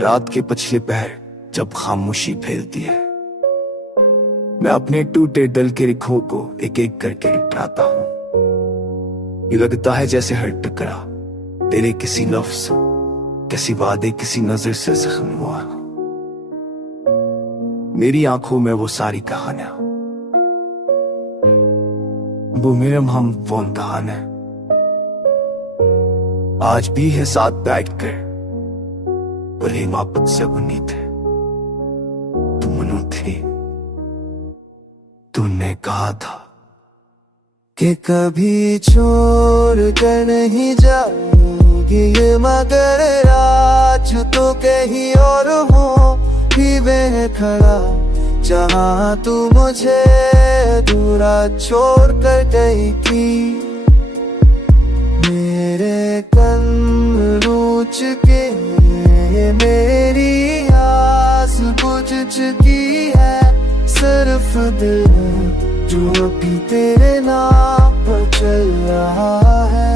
रात के पछले पहर जब खामोशी फैलती है, मैं अपने टूटे दिल के रिखों को एक एक करके निपटाता हूँ। ये लगता है जैसे हर टकरा तेरे किसी लफ्ज, किसी वादे, किसी नजर से जख्म हुआ। मेरी आंखों में वो सारी कहानियां, वो मेरे हम वो इम्तिहान है। आज भी है साथ बैठकर, भले मोहब्बत से बुनी थे, तुम मनु थी। तूने कहा था कि कभी छोड़ कर नहीं जाऊंगी, मगर आज तो कहीं और हो भी मैं खड़ा, जहां तू मुझे दूरा छोड़ कर गई थी। मेरे कन रूठ के मेरी आस बुझ चुकी है, सिर्फ दिल जो अभी तेरे नाम पर चल रहा है।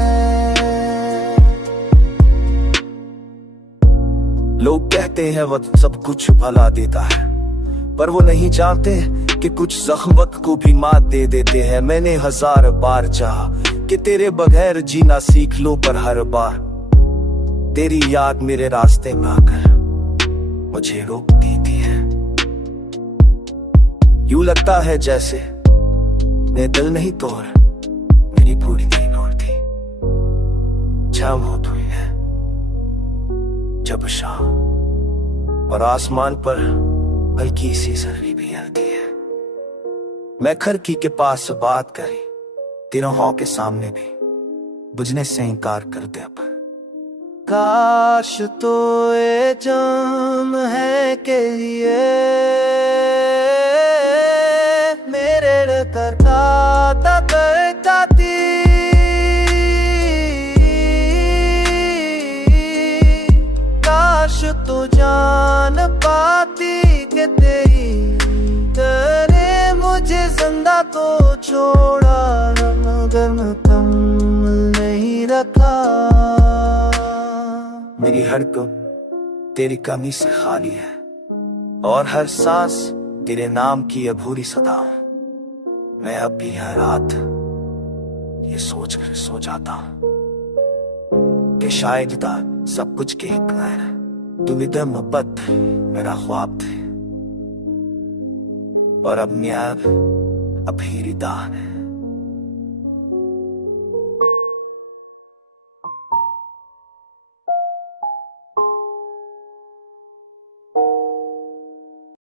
लोग कहते हैं वक्त सब कुछ भुला देता है, पर वो नहीं जानते कि कुछ जख्म वक्त को भी मात दे देते हैं। मैंने 1000 बार चाहा कि तेरे बगैर जीना सीख लो, पर हर बार तेरी याद मेरे रास्ते में आकर मुझे रोक देती है। यूं लगता है जैसे मैं दिल नहीं तोड़, मेरी पूरी नींद उड़ती शाम होती है जब शाम और आसमान पर हल्की सी सर्दी भी आती है। मैं खिड़की के पास बात करी, तिरहों के सामने भी बुझने से इनकार कर दे। अब काश तो ये जाम है के लिए मेरे करता जाती, काश तो जान पाती कि तेरे मुझे जिंदा तो छोड़ा, मगर मैं कम नहीं रखा। मेरी हर कम तेरी कमी से खाली है, और हर सांस तेरे नाम की अधूरी सदा। मैं अब भी हर रात ये सोच कर सो जाता हूँ कि शायद था सब कुछ के एक गैर, तुम इधर मोहब्बत मेरा ख्वाब थे, और अब न्याय अब ही रिदा है।